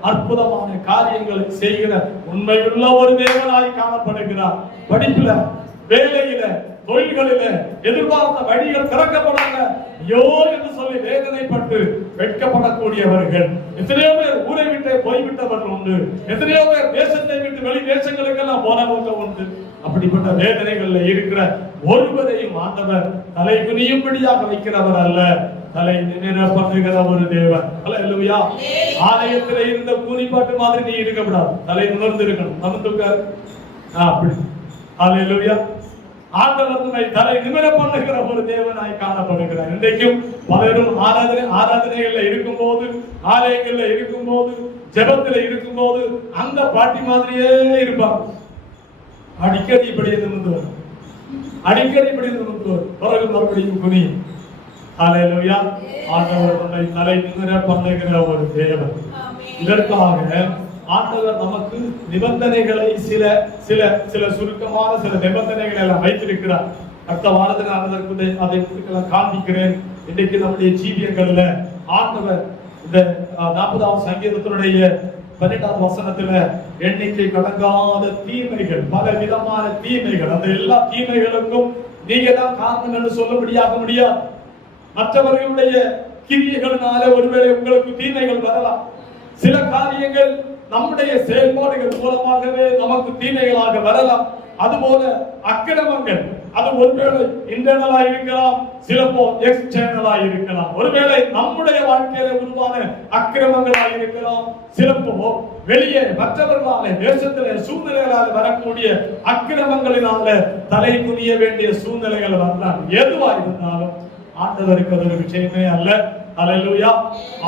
அற்புதமான காரியங்களை செய்கிற உண்மையுள்ள ஒரு தேவனாய் காணப்படுகிறார். படிப்புல, வேலையில, தொழில்களிலே எதிர்பார்த்த வழிகள் திறக்கப்படாங்க ஐயோ என்று சொல்லி வேதனைப்பட்டு வெட்கப்படக்கூடியவர்கள் எத்தனையோ பேர் ஊரை விட்டு போய்விட்டவர்கள் உண்டு. எத்தனையோ பேர் தேசத்தை விட்டு வெளி தேசங்களுக்கெல்லாம் போனவங்க உண்டு. அப்படிப்பட்ட வேதனைகள்ல இருக்கிற ஒருவரையும் ஆண்டவர் தலை குனியும்படியாக வைக்கிறவர் அல்ல, தலை நிமிர பண்ணுகிற ஒரு தேவன். அல்லேலூயா. ஆலயத்தில் இருந்த கூலிப்பாட்டு மாதிரி நீ இருக்கக்கூடாது, தலை நிமிர்ந்து இருக்கணும். நமந்துக்காரு அப்படி. அல்லேலூயா. ஆண்டவர் உன்னை தலை நிமிர பண்ணுகிற ஒரு தேவனாய் காணப்படுகிறார். இன்றைக்கும் பலரும் ஆராதனைகள்ல இருக்கும்போது, ஆலயங்கள்ல இருக்கும்போது, ஜெபத்துல இருக்கும்போது அந்த பாட்டி மாதிரியே இருப்பாங்க. அடிக்கடி இப்படி நிமிர்ந்து வரும், அடிக்கடி இப்படி நிமிர்ந்து வரும், பிறகு மறுபடியும் குனி. அல்லேலூயா. ஆண்டவர் உன்னை தலை நிமிர பண்ணுகிற ஒரு தேவன். இதற்காக ஆண்டவர் நமக்கு நிபந்தனைகளை சில சில சில சுருக்கமான சில நிபந்தனைகளை எல்லாம் வைத்திருக்கிறார். அடுத்த வாரத்தில் நான் அதை காண்பிக்கிறேன். இன்றைக்கு நம்முடைய ஜீவியங்கள்ல ஆண்டவர் இந்த 40வது சங்கீதத்தினுடைய 12வது வசனத்துல எண்ணிக்கை கடங்காத தீமைகள், பல விதமான தீமைகள், அந்த எல்லா தீமைகளுக்கும் நீங்க தான் காரணம் என்று சொல்ல முடியாது. மற்றவர்களுடைய கிரியைகளினால ஒருவேளை உங்களுக்கு தீமைகள் வரலாம். சில காரியங்கள் நம்முடைய செயல்பாடுகள் மூலமாகவே நமக்கு தீமைகளாக வரலாம். அதுபோல அக்கிரமங்கள், அது ஒருவேளை இன்டர்னலா இருக்கலாம், சிலப்போ எக்ஸ்டர்னலா இருக்கலாம். ஒருவேளை நம்முடைய வாழ்க்கையில உருவான அக்கிரமங்களா இருக்கலாம், சிலப்போ வெளியே மற்றவர்களால தேசத்தில சூழ்நிலைகளால் வரக்கூடிய அக்கிரமங்களினால தலை குனிய வேண்டிய சூழ்நிலைகள் வரலாம். எதுவா இருந்தாலும் ஆண்டவருக்கு அது ஒரு விஷயமே அல்ல. அல்லேலூயா.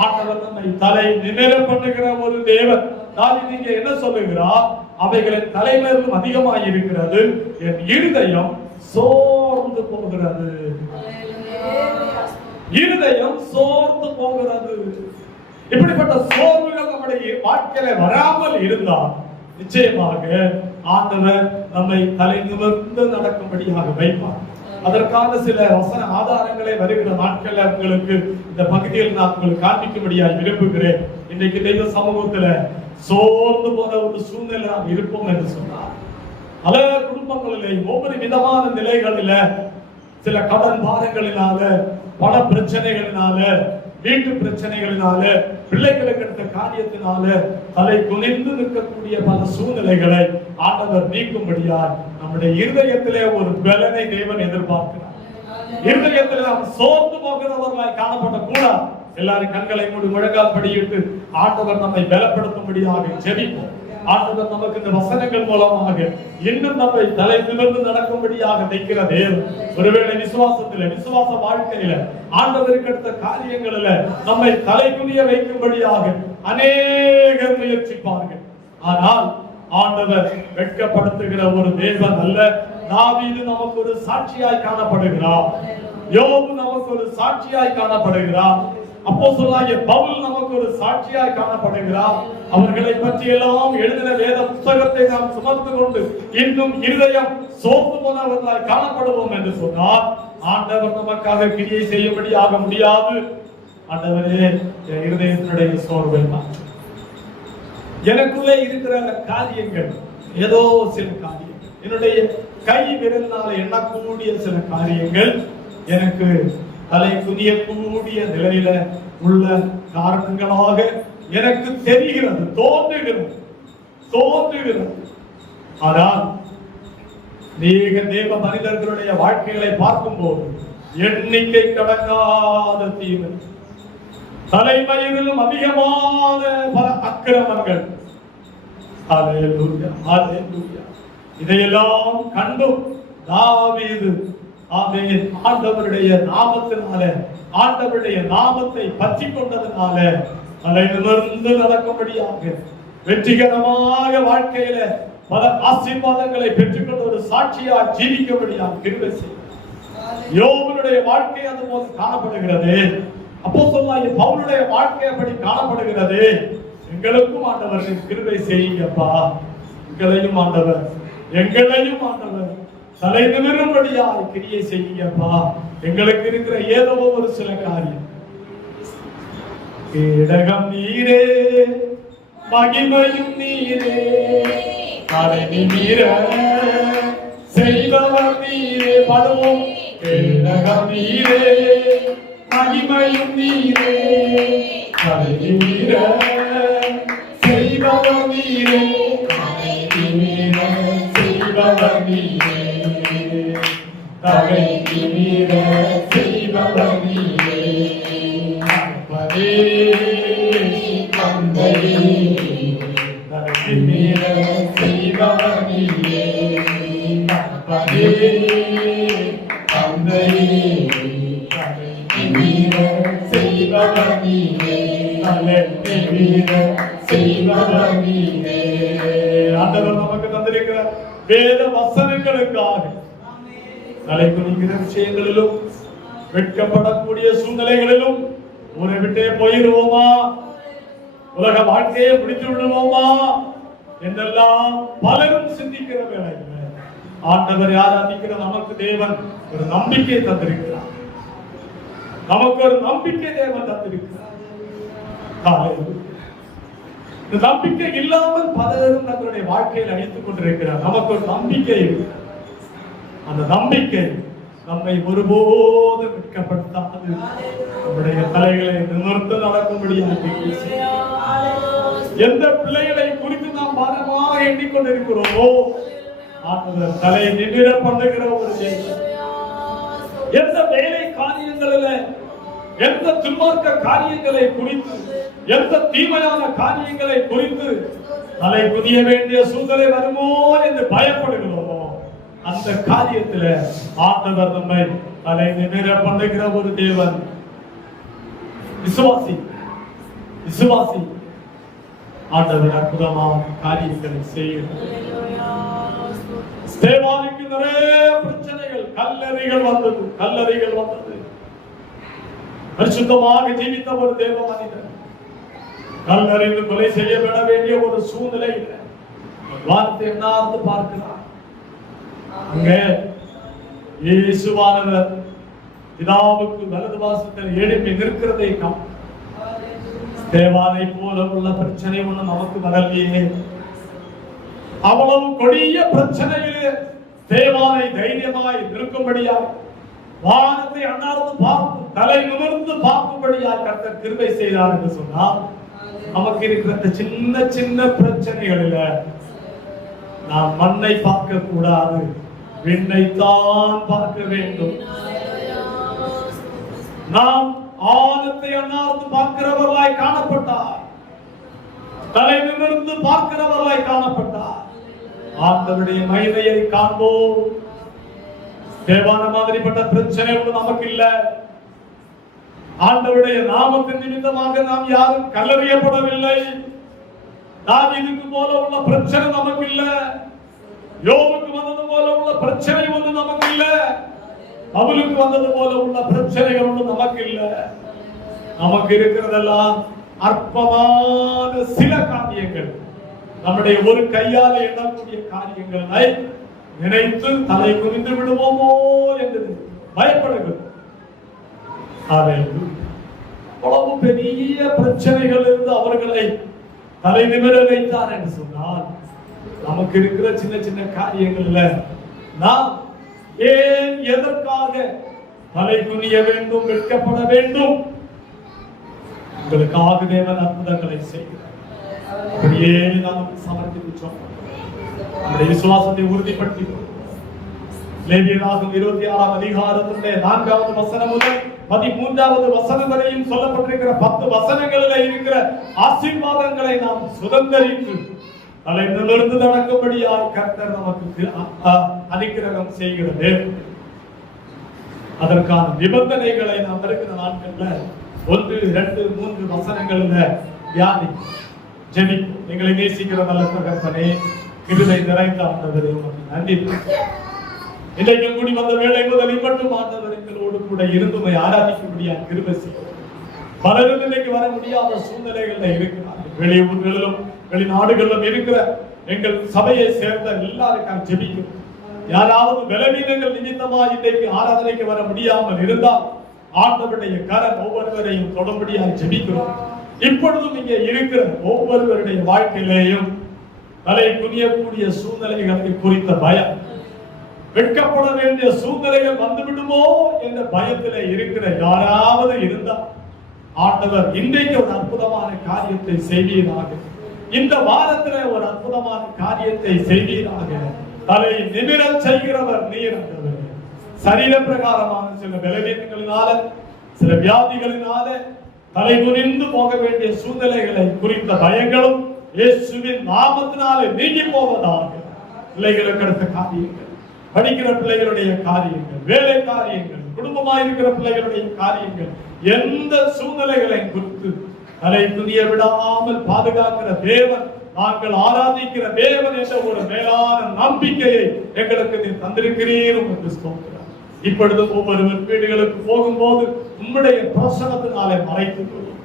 ஆண்டவர் நம்மை தலை நிமிர பண்ணுகிற ஒரு தேவன். தாவீது என்ன சொல்லுகிறார்? அவைகளின் தலைமையிலும் அதிகமாக இருக்கிறது, என் இருதயம் சோர்ந்து போகிறது. இருதயம் சோர்ந்து போகிறது. இப்படிப்பட்ட சோர்வுகள் நம்முடைய வாழ்க்கையில வராமல் இருந்தால் நிச்சயமாக ஆண்டவர் நம்மை தலை நிமிர்ந்து நடக்கும்படியாக வைப்பார். அதற்கான சில வசன ஆதாரங்களை வருகிற நாட்கள் உங்களுக்கு இந்த பகுதியில் நான் உங்களுக்கு காண்பிக்கும்படியாக விரும்புகிறேன். இன்றைக்கு தெய்வ சமூகத்துல சோர்ந்து போற ஒரு சூழ்நிலை நாம் இருப்போம் என்று சொன்னார். பல குடும்பங்களிலே ஒவ்வொரு விதமான நிலைகளில, சில கடன் பாரங்களினால, பண பிரச்சனைகளினால, வீட்டு பிரச்சனைகளினால, பிள்ளைகளுக்கு எடுத்த காரியத்தினால தலை குனிந்து நிற்கக்கூடிய பல சூழ்நிலைகளை ஆண்டவர் நீக்கும்படியார் நம்முடைய இருதயத்திலே ஒரு பலனை தேவன் எதிர்பார்க்கிறார். இருதயத்திலே நாம் சோர்ந்து போகிறவர்களாய் காணப்பட கூடாது. எல்லாரும் கண்களை மூடி முழங்கால் படியிட்டு ஆண்டவர் நம்மை பலப்படுத்தும்படியாக ஜெபிப்போம். ஆண்டவர் நமக்கு இந்த வசனங்கள் மூலமாக இன்னும் நம்மை தலை நிமிர்ந்து நடக்கும்படியாக வைக்கிற தேவன். ஒருவேளை விசுவாசத்தில, விசுவாச வாழ்க்கையில, ஆண்டவருக்கு அடுத்த காரியங்களில நம்மை தலை குனிய வைக்கும்படியாக அநேகர் முயற்சிப்பார்கள். ஆனால் ஆண்டவர் வெட்கப்படுத்துகிற ஒரு தேவன் அல்ல. தாவீது நமக்கு ஒரு சாட்சியாய் காணப்படுகிறார். யோபு நமக்கு ஒரு சாட்சியாய் காணப்படுகிறார். அப்போஸ்தலனாகிய பவுல் நமக்கு ஒரு சாட்சியாய் காணப்படுகிறார். அவர்களை பற்றி எல்லாம் எழுதின வேத புத்தகத்தை நாம் சுமந்து கொண்டு இன்னும் இருதயம் சோர்ந்து போனவர்களாய் காணப்படுவோம் என்று சொன்னார். ஆண்டவர் நமக்காக கிரியை செய்யும்படி ஆக முடியாது. ஆண்டவரே, என் இருதயத்தினுடைய சோர்வை மாற்று. எனக்குள்ளே இருக்கிற காரியங்கள், ஏதோ சில காரியங்கள், என்னுடைய கை விரலினால எண்ணக்கூடிய சில காரியங்கள் எனக்கு தலை குனியக்கூடிய நிலையில உள்ள காரணங்களாக எனக்கு தெரிகிறது, தோன்றுகிறது. ஆனால் தேவ மனிதர்களுடைய வாழ்க்கைகளை பார்க்கும் போது எண்ணிக்கை கடங்காத தீமை, தலைமையிலும் அதிகமான பல அக்கிரமங்கள், ஹல்லேலூயா, ஹல்லேலூயா, இதையெல்லாம் கண்டும் தாவீது ஆண்டவருடைய நாமத்தினால, ஆண்டவருடைய நாமத்தை பற்றி கொண்டதனால தலை நிமிர்ந்து நடக்கும்படியாக வெற்றிகரமாக வாழ்க்கையில பல ஆசீர்வாதங்களை பெற்றுக்கொண்ட ஒரு சாட்சியாக ஜீவிக்கும்படியாக கிருபை செய்தார். யோபுடைய வாழ்க்கை அதுபோல காணப்படுகிறது. அப்போஸ்தலனாகிய பவுலுடைய வாழ்க்கை அப்படி காணப்படுகிறது. எங்களுக்கும் ஆண்டவர் கிருபை செய்யுங்கப்பா. எங்களையும் ஆண்டவர் தலை நிமிரும்படியாக கிரியை செய்யுங்கப்பா. எங்களுக்கு இருக்கிற ஏதோ ஒரு சில காரியம், கேடகம் நீரே, மகிமையும் நீரே, தலை நிமிர செய்பவர் நீரே. பாடுவோம். கேடகம் நீரே, மகிமையும் நீரே, தலை நிமிர செய்பவர் நீரே, தலை நிமிர செய்பவர் நீரே, தலை நிமிர செய்பவர் நீரே. அப்பனே தந்தையே, தலை நிமிர செய்பவர் நீரே. அப்பனே தந்தையே, தலை நிமிர செய்பவர் நீரே, தலை நிமிர செய்பவர் நீரே. ஆண்டவர் நமக்கு தந்திருக்கிற வேத வசனங்களுக்காக தலை குனிகிற விஷயங்களிலும் வெட்கப்படக்கூடிய சூழ்நிலைகளிலும் ஊரை விட்டே போயிருவோமா, உலக வாழ்க்கையை முடித்து விடுவோமா என்றெல்லாம் பலரும் சிந்திக்கிற வேளையில் ஆண்டவரை ஆராதிக்கிற நமக்கு தேவன் ஒரு நம்பிக்கை தந்திருக்கிறார். நமக்கு ஒரு நம்பிக்கை தேவன் தந்திருக்கிறார். இந்த நம்பிக்கை இல்லாமல் பலரும் தங்களுடைய வாழ்க்கையில் அழித்துக் கொண்டிருக்கிறார். நமக்கு ஒரு நம்பிக்கை இருக்கிறார். அந்த நம்பிக்கை நம்மை ஒருபோது வெட்கப்படுத்தாது. நம்முடைய தலைகளை நிமிர்ந்து நடக்கும்படியாக எந்த பிள்ளைகளை குறித்து நாம் பாரமாக எண்ணிக்கொண்டிருக்கிறோமோ ஆண்டவர் தலை நிமிர பண்ணுகிற ஒரு தேவன். எந்த வேலை காரியங்களில் எந்த துன்மார்க்க காரியங்களை குறித்து எந்த தீமையான காரியங்களை குறித்து தலை குனிய வேண்டிய சூழ்நிலை வருமோ என்று பயப்படுகிறோமோ அந்த காரியத்துல ஆண்டவர் நம்மை தலை நிமிர பண்ணுகிற ஒரு தேவன். விசுவாசி விசுவாசி ஆண்டவர் அற்புதமான காரியங்களை செய்கிறார். ஸ்தேவானுக்கு நிறைய பிரச்சனைகள், கல்லறைகள் வந்தது. பரிசுத்தமாக ஜீவித்த ஒரு தேவ மனிதன் கல்லறையில் கொலை செய்யப்பட வேண்டிய ஒரு சூழ்நிலை வார்த்தை என்னார்ந்து பார்க்கிறார். அங்கே இயேசுவானவர் பிதாவுக்கு வலது வாசத்தில் எழுப்பி நிற்கிறதை நாம் தேவானை போல உள்ள பிரச்சனை ஒண்ணு நமக்கு வரலையே. அவ்வளவு கொடிய பிரச்சனையிலே தேவானை தைரியமாய் நிற்கும்படியாய் வானத்தை அண்ணார்ந்து பார்த்து தலை நிமிர்ந்து பார்க்கும்படியாய் கர்த்தர் கிருபை செய்தார் என்று சொன்னால் நமக்கு இருக்கிற சின்ன சின்ன பிரச்சனைகளில நாம் மண்ணை பார்க்க கூடாது, விண்ணைத்தான் பார்க்க வேண்டும். நாம் ஆனத்தை அண்ணார்ந்து பார்க்கிறவர்களாய் காணப்பட்டார், தலை நிமிர்ந்து பார்க்கிறவர்களாய் காணப்பட்டார். ஆண்டவருடைய மகிமையை காண்போம். தேவான மாதிரிப்பட்ட பிரச்சனை நமக்கு இல்ல. ஆண்டவருடைய நாமத்தின் நிமித்தமாக நாம் யாரும் கல்லறியப்படவில்லை. தாவீதுக்கு போல உள்ள பிரச்சனை நமக்கு இல்ல. யோபுக்கு வந்தது போல உள்ள பிரச்சனை ஒன்று நமக்கு இல்ல. பவுலுக்கு வந்தது போல உள்ள பிரச்சனைகள் ஒன்று நமக்கு இல்ல. நமக்கு இருக்கிறதெல்லாம் அற்பமான சில காரியங்கள், நம்முடைய ஒரு கையால எண்ணக்கூடிய காரியங்களை நினைத்து தலை குனிந்து விடுவோமோ என்று பயப்படுகிறது. அவ்வளவு பெரிய பிரச்சனைகள் இருந்து அவர்களை தலை நிமிர வைத்தார் என்று சொன்னால் நமக்கு இருக்கிற சின்ன சின்ன காரியங்கள்ல நாம் ஏன் எதற்காக தலை குனிய வேண்டும், வெட்கப்பட வேண்டும்? உங்களுக்காக தேவன் அற்புதங்களை செய்கிறார். அப்படியே நாம் சமர்ப்பித்தோம். நம்முடைய விசுவாசத்தை உறுதிப்படுத்தி லேவியராகமம் 26ஆம் அதிகாரத்திலே 4வது வசனம் முதல் 13வது வசனம் வரையும் சொல்லப்பட்டிருக்கிற 10 வசனங்களில் இருக்கிற ஆசீர்வாதங்களை நாம் சுதந்தரித்து தலை நிமிர்ந்து நடக்கும்படியாய் கர்த்தர் நமக்கு அனுக்கிரகம் செய்கிறது. அதற்கான நிபந்தனைகளை நாம் இருக்கிற நாட்கள்ல 1, 2, 3 வசனங்கள்ல தியானி ஜெபி. எங்களை நேசிக்கிற நல்ல கர்த்தனே, கிருபை நிறைந்த ஆண்டவரே, உமக்கு நன்றி. இன்றைக்கு கூடி வந்த வேளை முதல் மட்டும் ஆண்டவர் எங்களோடு கூட இருந்துமை ஆராதிக்கும்படியாக கிருபை செய்யும். பலரும் இன்னைக்கு வர முடியாத சூழ்நிலைகள்ல இருக்கிறார்கள். வெளியூர்களிலும் வெளிநாடுகளிலும் இருக்கிற எங்கள் சபையை சேர்ந்த எல்லாருக்காக ஜெபிக்கும். யாராவது பலவீனங்கள் நிமித்தமா இன்றைக்கு ஆராதனைக்கு வர முடியாமல் இருந்தால் ஆண்டவருடைய கரம் ஒவ்வொருவரையும் தொடும்படியாக ஜெபிக்கிறோம். இப்பொழுதும் இங்கே இருக்கிற ஒவ்வொருவருடைய வாழ்க்கையிலேயும் தலை குனியக்கூடிய சூழ்நிலைகளை குறித்த பயம், வெட்கப்பட வேண்டிய சூழ்நிலைகள் வந்துவிடுமோ என்ற பயத்திலே இருக்கிற யாராவது இருந்தால் ஆண்டவர் இன்றைக்கு ஒரு அற்புதமான காரியத்தை செய்வீராக. இந்த வாரத்திலே ஒரு அற்புதமான காரியத்தை செய்வீராக. தலை நிமிரச் செய்கிறவர் நீர் ஆண்டவரே. சரீர பிரகாரமான சில பலவீனங்களினால, சில வியாதிகளினால தலை குனிந்து போக வேண்டிய சூழ்நிலைகளை குறித்த பயங்களும் இயேசுவின் நாமத்தினாலே நீங்கி போவதாக. பிள்ளைகளுக்கு அடுத்த காரியங்கள், படிக்கிற பிள்ளைகளுடைய காரியங்கள், வேலை காரியங்கள், குடும்பமாயிருக்கிற பிள்ளைகளுடைய காரியங்கள், எந்த சூழ்நிலைகளை குறித்து தலை துணிய விடாமல் பாதுகாக்கிற தேவன், நாங்கள் ஆராதிக்கிற தேவன் என்ற ஒரு மேலான நம்பிக்கையை எங்களுக்கு நீ தந்திருக்கிறீர். உங்களுக்கு ஸ்தோத்திரம். இப்பொழுது ஒவ்வொருவர் வீடுகளுக்கு போகும்போது உம்முடைய பிரசனத்தினாலே மறைத்துக் கொள்ளும்,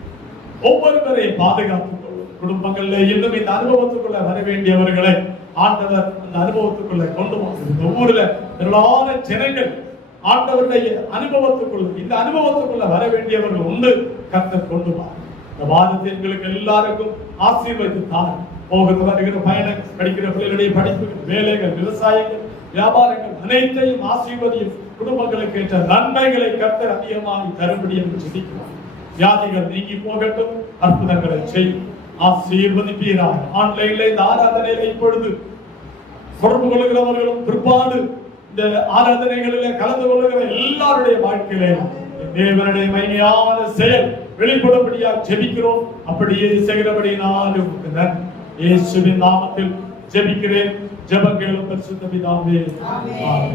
ஒவ்வொருவரையும் பாதுகாத்துக் கொள்ளும். குடும்பங்கள்ல இன்னும் இந்த அனுபவத்துக்குள்ள வர வேண்டியவர்களை ஆண்டவர் அந்த அனுபவத்துக்குள்ள கொண்டு வந்து ஊர்ல திரளான ஜனங்கள் ஆண்டவருடைய அனுபவத்துக்குள்ள, இந்த அனுபவத்துக்குள்ள வர வேண்டியவர்கள் உண்டு. கர்த்தர் கொண்டு வா. இந்த வாரத்தை எங்களுக்கு எல்லாருக்கும் ஆசீர்வதித்தார். போகிறது வருகிற பயணம், படிக்கிற பிள்ளைகளுடைய படிப்புகள், வேலைகள், விவசாயங்கள், வியாபாரங்கள் அனைத்தையும் ஆசீர்வதியும். குடும்பங்களுக்கு ஏற்ற நன்மைகளை கர்த்தர் அதிகமாக தரும்படி என்று சிந்திக்கிறார். வியாதிகள் நீங்கி போகட்டும், அற்புதங்களை செய்யும், ஆசீர்வதிப்பீராக. ஆன்லைன்ல இந்த ஆராதனையில இப்பொழுது தொடர்பு கொள்கிறவர்களும் பிற்பாடு இந்த ஆராதனைகளிலே கலந்து கொள்கிற எல்லாருடைய வாழ்க்கையிலே தேவனுடைய மகிமையான செயல் வெளிப்படும்படியாக ஜெபிக்கிறோம். அப்படியே செய்கிறபடியினால் இயேசுவின் நாமத்தில் ஜெபிக்கிறேன். ஜெபங்களும் பரிசுத்த பிதாவே, ஆமென்.